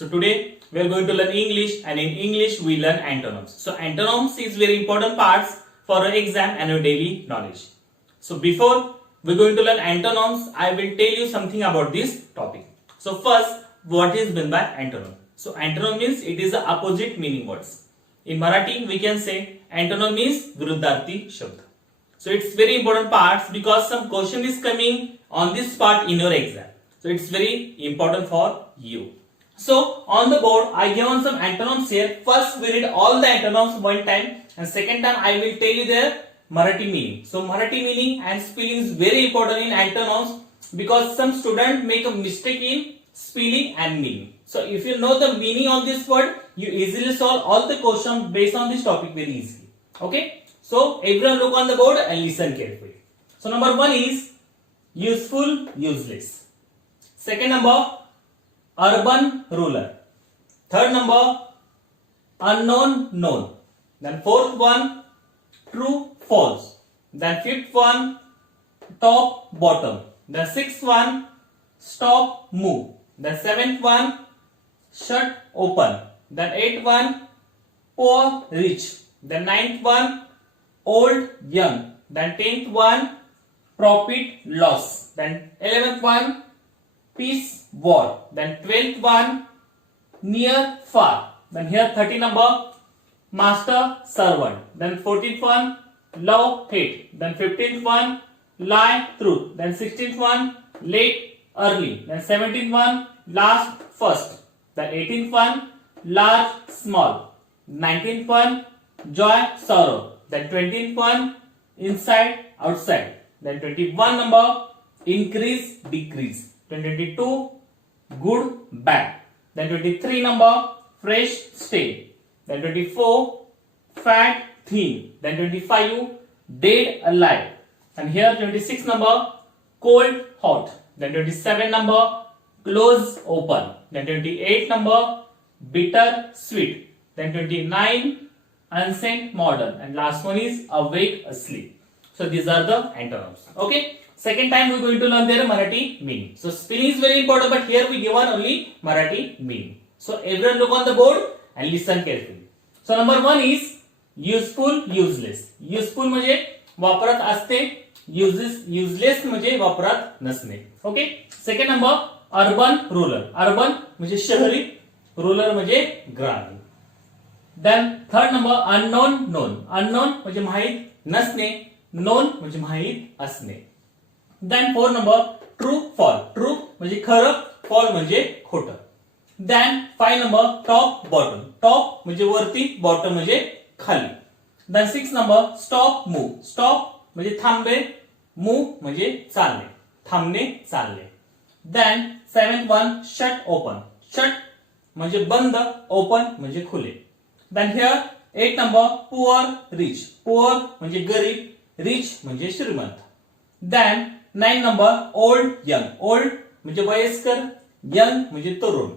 So today we are going to learn English, and in English we learn antonyms. So antonyms is very important parts for our exam and your daily knowledge. So before we're going to learn antonyms, I will tell you something about this topic. So first, what is meant by antonym? So antonym means it is the opposite meaning words. In Marathi we can say antonym means विरुद्धार्थी शब्द. So it's very important parts because some question is coming on this part in your exam. So it's very important for you. So on the board I given some antonyms here. First we read all the antonyms one time, and second time I will tell you their Marathi meaning. So Marathi meaning and spelling is very important in antonyms because some students make a mistake in spelling and meaning. So if you know the meaning of this word, you easily solve all the questions based on this topic very easily. Okay? So everyone look on the board and listen carefully. So number 1 is useful, useless. Second number, urban, rural. Third number, unknown, known. Then fourth one, true, false. Then fifth one, top, bottom. Then sixth one, stop, move. Then seventh one, shut, open. Then eighth one, poor, rich. Then ninth one, old, young. Then 10th one, profit, loss. Then 11th one, peace, war. Then 12th one, near, far. Then here 30 number, master, servant. Then 14th one, love, hate. Then 15th one, lie, truth. Then 16th one, late, early. Then 17th one, last, first. Then 18th one, large, small. 19th one, joy, sorrow. Then 20th one, inside, outside. Then 21 number, increase, decrease. Then 22, good, bad. Then 23 number, fresh, stale. Then 24, fat, thin. Then 25, dead, alive. And here 26 number, cold, hot. Then 27 number, close, open. Then 28 number, bitter, sweet. Then 29, ancient, modern. And last one is awake, asleep. So these are the antonyms. Okay. Second time we are going to learn their Marathi meaning. So spelling is very important, but here we given only Marathi meaning. So everyone look on the board and listen carefully. So number 1 is useful, useless. Useful म्हणजे वापरात असते, useless म्हणजे वापरात नसणे. Okay. Second number, urban, rural. Urban म्हणजे शहरी, rural म्हणजे ग्रामीण. Then third number, unknown, known. Unknown म्हणजे माहित नसणे, known म्हणजे माहित असणे. Then fourth number, true, false. True म्हणजे खरं, false म्हणजे खोटं. Then five number, top, bottom. Top म्हणजे वरती, bottom म्हणजे खाली. Then six number, stop, move. Stop म्हणजे थांबे, move म्हणजे चालणे, थांबणे, चालणे. Then seventh one, shut, open. Shut म्हणजे बंद, open म्हणजे खुले. Then here 8 number, poor, rich. Poor म्हणजे गरीब, rich म्हणजे श्रीमंत. Then 9 number, old, young. Old म्हणजे वयस्कर, young म्हणजे तरुण.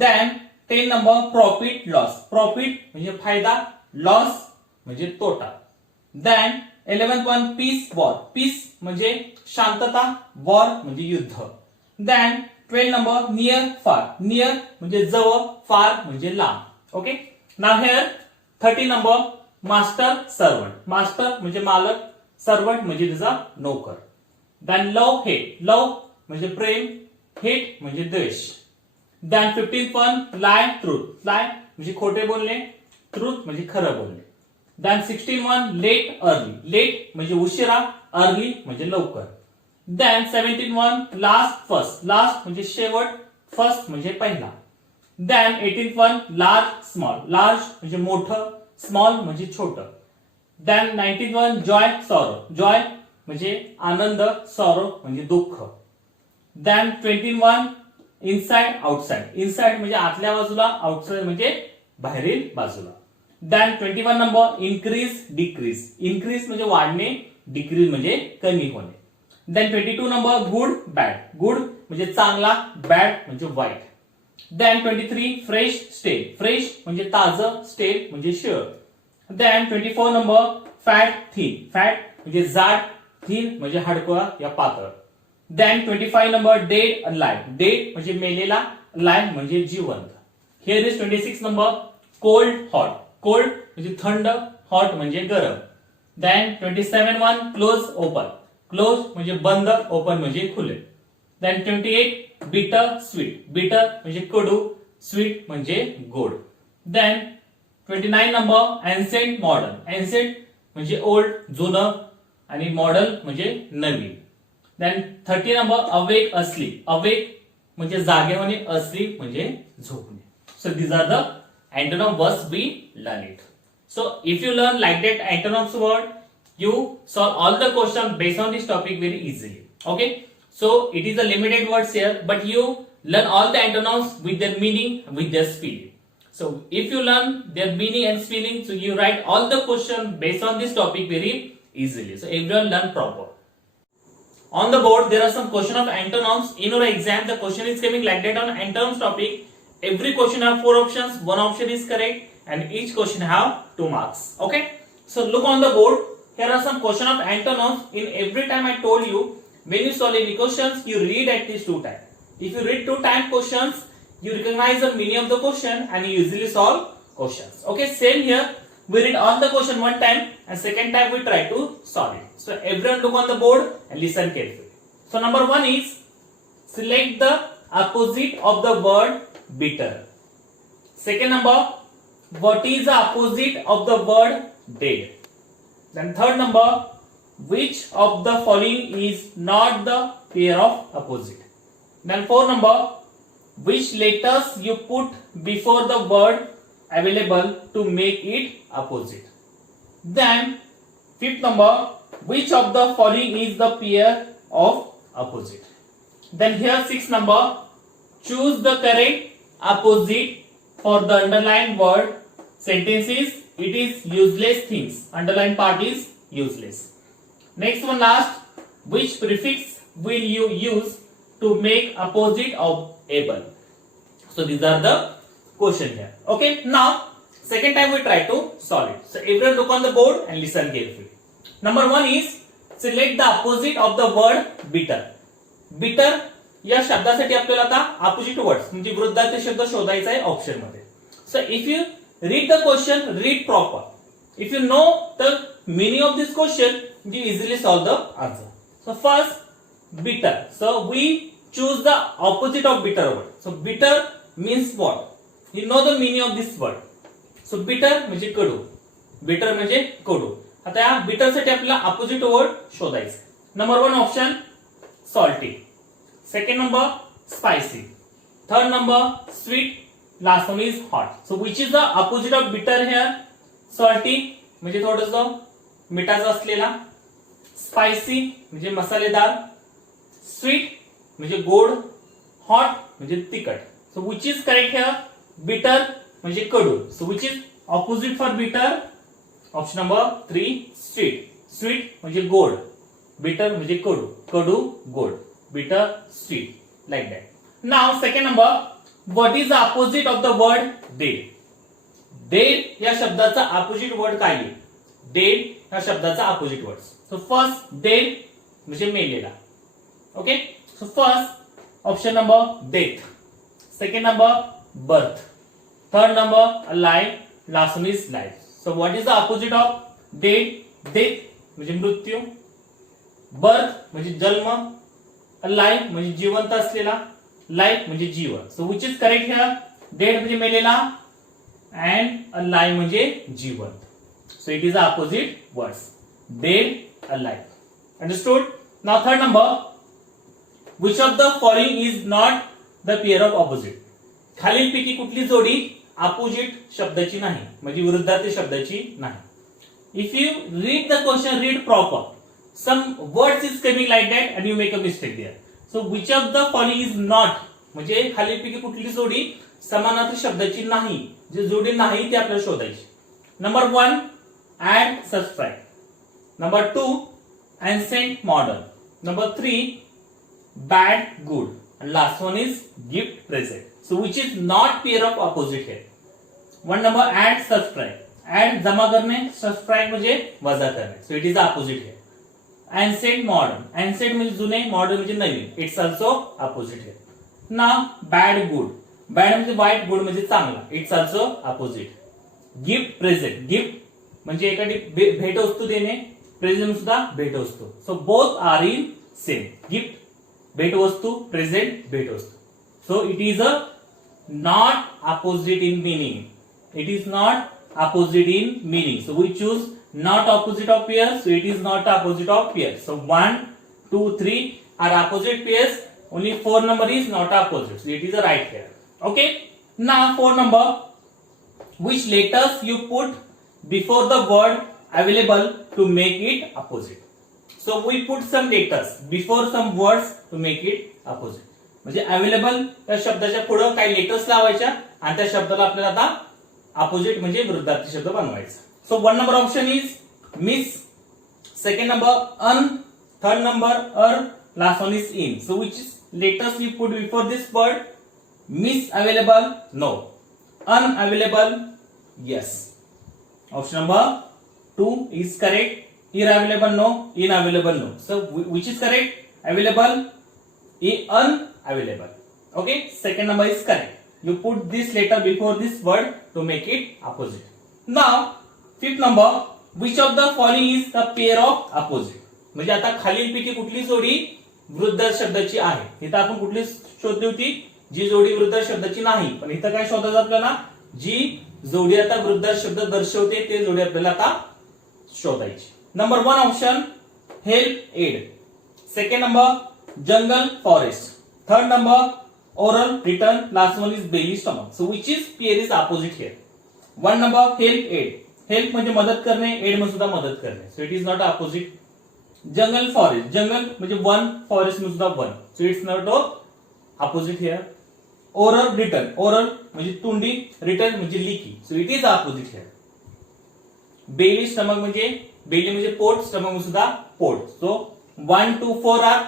Then 10 number, profit, loss. Profit म्हणजे फायदा, loss म्हणजे तोटा. Then 11th one, peace, war. Peace म्हणजे शांतता, war म्हणजे युद्ध. Then 12 number, near, far. Near म्हणजे जवळ, far म्हणजे लांब. Okay. Now here 30 number, master, servant. Master म्हणजे मालक, servant म्हणजे त्याचा नोकर. Then love, hate. Love म्हणजे प्रेम, hate म्हणजे द्वेष. Then 15th one, lie, truth. Lie म्हणजे खोटे बोलणे, truth म्हणजे खरं बोलणे. Then 16th one, late, early. Late म्हणजे उशिरा, early म्हणजे लवकर. Then 17th one, last, first. Last म्हणजे शेवट, first म्हणजे पहिला. Then 18th one, large, small. Large म्हणजे मोठं, small म्हणजे छोटं. Then 19th one, joy, sorrow. Joy म्हणजे आनंद, sorrow म्हणजे दुःख. Then 21 inside, outside. Inside म्हणजे आतल्या बाजूला, outside म्हणजे बाहेरील बाजूला. Then 21 number, increase, decrease. Increase म्हणजे वाढणे, decrease म्हणजे कमी होणे. Then 22 number, good, bad. Good म्हणजे चांगला, bad म्हणजे white. Then 23, fresh, stale. Fresh म्हणजे ताजं, stale म्हणजे शिळ. Then 24 number, fat, thin. Fat म्हणजे जाड, thin म्हणजे हाडकोळा या पातळ. Then 25 number, dead, alive. Dead म्हणजे मेलेला, लाईव्ह म्हणजे जिवंत. Here is 26 number cold hot. Cold म्हणजे थंड, हॉट म्हणजे गरम. Then 27 close open. क्लोज म्हणजे बंद, ओपन म्हणजे खुले. Then 28 bitter sweet. बिटर म्हणजे कडू, स्वीट म्हणजे गोड. Then 29 number ancient modern. Ancient म्हणजे ओल्ड जुनं आणि मॉडर्न म्हणजे नवीन. Then 30 number awake asleep. Awake म्हणजे जागे होणे, अस्लीप म्हणजे झोपणे. सो these are the antonym words we learn it. So if you learn like that antonyms word, you solve all the question based on this topic very easily. Okay. So it is a limited words here, but you learn all the antonyms with their meaning, with their spelling. So if you learn their meaning and spelling, so you write all the question based on this topic very easily. So everyone learn proper. On the board there are some question of antonyms. In your exam the question is coming like that on antonyms topic. Every question have 4 options, one option is correct and each question have 2 marks. Okay, so look on the board. Here are some question of antonyms. In every time I told you, when you solve any questions you read at least 2 times. If you read 2 times questions, you recognize the meaning of the question and you easily solve questions. Okay, same here, we read all the question 1 time and second time we try to solve it. So everyone look on the board and listen carefully. So number 1 is select the opposite of the word bitter. Second number, what is the opposite of the word dead? Then third number, which of the following is not the pair of opposite? Then fourth number, which letters you put before the word available to make it opposite? Then fifth number, which of the following is the pair of opposite? Then here sixth number, choose the correct opposite for the underlined word. Sentences, it is useless things. Underlined part is useless. Next one last, which prefix will you use to make opposite of able? So these are the question here. Okay, now second time we try to solve it. So everyone look on the board and listen carefully. Number 1 is select the opposite of the word bitter. Bitter या शब्दासाठी आपल्याला आता opposite words म्हणजे विरुद्धार्थी शब्द शोधायचा आहे option मध्ये. So if you read the question, read proper. If you know the meaning of this question, you easily solve the answer. So first bitter. So we choose the opposite of bitter word. So bitter means what? You know the meaning of this word. So bitter म्हणजे कडू. bitter म्हणजे कडू. आता या bitter साठी आपल्याला opposite word शोधायचं. Number 1 option salty. Second number spicy. Third number sweet. Last one is hot. So which is the opposite of bitter here? Salty म्हणजे थोडंसं मिठाचं असलेला. Spicy म्हणजे मसालेदार. Sweet म्हणजे गोड. Hot म्हणजे तिखट. So which is correct here? Bitter म्हणजे कडू. So which is opposite for bitter? Option number 3 sweet. Sweet म्हणजे गोड. Bitter म्हणजे कडू. कडू गोड. Bitter, sweet, like that. Now second number, what is the opposite of the word dead? Dead या शब्दाचा opposite word काय आहे? Dead या शब्दाचा opposite word. So first dead म्हणजे मेलेला. Okay? So first option number death. Second number birth. Third number alive. Last one is life. So what is the opposite of dead? Death म्हणजे मृत्यू. Birth म्हणजे जन्म. Alive म्हणजे जिवंत असलेला. Life म्हणजे जीवन. So which is correct here? Dead म्हणजे मेलेला and alive म्हणजे जिवंत. So it is the opposite words. Dead, alive. Understood? Now third number, which of the following is not the pair of opposite? खालीलपैकी कुठली जोडी opposite शब्दाची नाही म्हणजे विरुद्धार्थी शब्दाची नाही. If you read the question, read proper. Some words is coming like that and you make a mistake there. So which of the following is not म्हणजे खालीलपैकी कुठली जोडी समानार्थी शब्दाची नाही, जी जोडी नाही ती आपल्याला शोधायची. Number 1 add subtract. Number 2 ancient modern. Number 3 bad good. And last one is gift present. So which is not pair of opposite here? One number add subtract. Add जमा करणे, subtract म्हणजे वजा करणे. So it is the opposite here. Ancient modern. Ancient म्हणजे जुने, modern म्हणजे नवीन. It's also opposite here. Now bad good. Bad म्हणजे वाईट, गुड म्हणजे चांगला. It's also opposite. Gift, present. Gift म्हणजे एखादी भेट वस्तू देणे, प्रेझेंट सुद्धा भेट वस्तू. So both are in same. Gift भेट वस्तू, प्रेझेंट भेट वस्तू. So it is a not opposite in meaning. It is not opposite in meaning. So we choose not opposite of pairs. So it is not opposite of pairs. So 1, 2, 3 are opposite pairs. Only 4 number is not opposite. So it is a right pair. Okay. Now 4 number. Which letters you put before the word available to make it opposite? So we put some letters before some words to make it opposite. म्हणजे available त्या शब्दाच्या पुढे काही letters लावायच्या आणि त्या शब्दाला आपल्याला आता अपोजिट म्हणजे विरुद्धार्थी शब्द बनवायचा. So 1 number option is mis, second number un, third number ir, last one is in. So which letters you put before this word? Mis available, no. Unavailable, yes. Option number 2 is correct. Irravailable, no. Inavailable, no. So which is correct? Available, unavailable. Okay. Second number is correct. You put this letter before this word to make it opposite. Now fifth number. Which of the following is the pair of opposite? म्हणजे आता खालीलपैकी कुठली जोडी वृद्ध शब्दाची आहे? इथं आपण कुठली शोधली होती? जी जोडी वृद्ध शब्दाची नाही. पण इथं काय शोधायचं आपल्याला? जी जोडी आता वृद्ध शब्द दर्शवते ते जोडी आपल्याला आता शोधायची. Number 1 option help, aid. Second number jungle, forest. Third number oral, written. Last one is belly, stomach. So which is pair is opposite here? 1 number help, aid. Help म्हणजे मदत करणे, aid म्हणजे सुद्धा मदत करणे. So it is not opposite. Jungle, forest. Jungle म्हणजे one, forest म्हणजे सुद्धा one. So it's not opposite here. Oral, written. Oral म्हणजे तोंडी, written म्हणजे लिखी. So it is opposite here. Belly, stomach म्हणजे belly म्हणजे पोट, stomach म्हणजे सुद्धा pot. So 1, 2, 4 are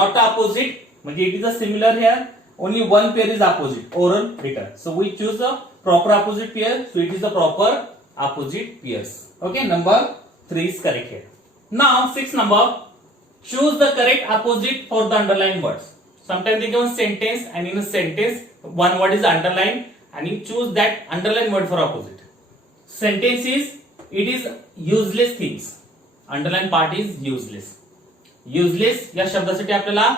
not opposite. म्हणजे it is a similar here. Only one pair is opposite, oral, written. So we choose the proper opposite pair. So it is the proper opposite pairs. Okay, number 3 is correct here. Now 6 number. Choose the correct opposite for the underlined words. Sometimes they give a sentence and in a sentence one word is underlined and you choose that underlined word for opposite. Sentence is it is useless things. Underlined part is useless. Useless या शब्दासाठी आपल्याला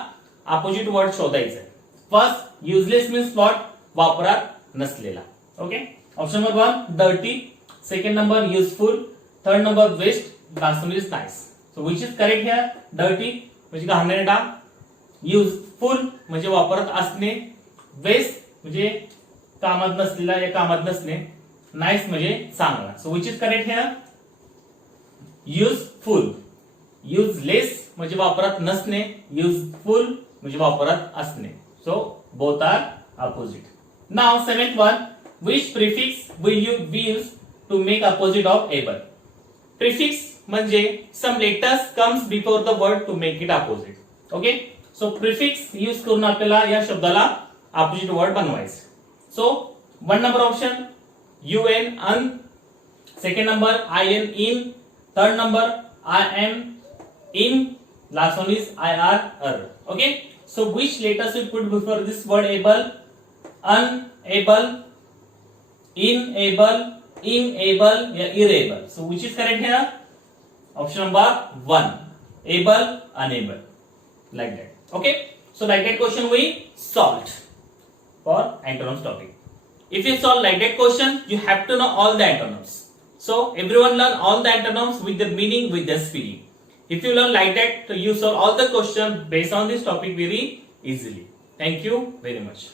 opposite word शोधायचा आहे. First useless means what? वापरात नसलेला. Okay. Option number 1 dirty, second number useful, third number waste, last one is nice. So which is correct here? Dirty म्हणजे घाणेरडा, useful म्हणजे वापरात असणे, वेस्ट म्हणजे कामात नसलेला या कामात नसणे, नाइस म्हणजे चांगला. So which is correct here? Useful. Useless म्हणजे वापरात नसणे, युजफुल म्हणजे वापरात असणे. So both are opposite. Now 7th one. Which prefix will you use to make opposite of able? Prefix म्हणजे some letters comes before the word to make it opposite. Okay. So prefix use करून आपल्याला या शब्दाला opposite word बनवायचं. So 1 number option un, un. Second number in, in. Third number I am, in. Last one is I are, er. Okay. So which letters we put before this word able? Unable, inable, inable, irable. So which is correct here? Option number 1. Able, unable. Like that. Okay. So like that question we solved for antonyms topic. If you solve like that question, you have to know all the antonyms. So everyone learn all the antonyms with their meaning, with their spelling. If you learn like that, you solve all the questions based on this topic very easily. Thank you very much.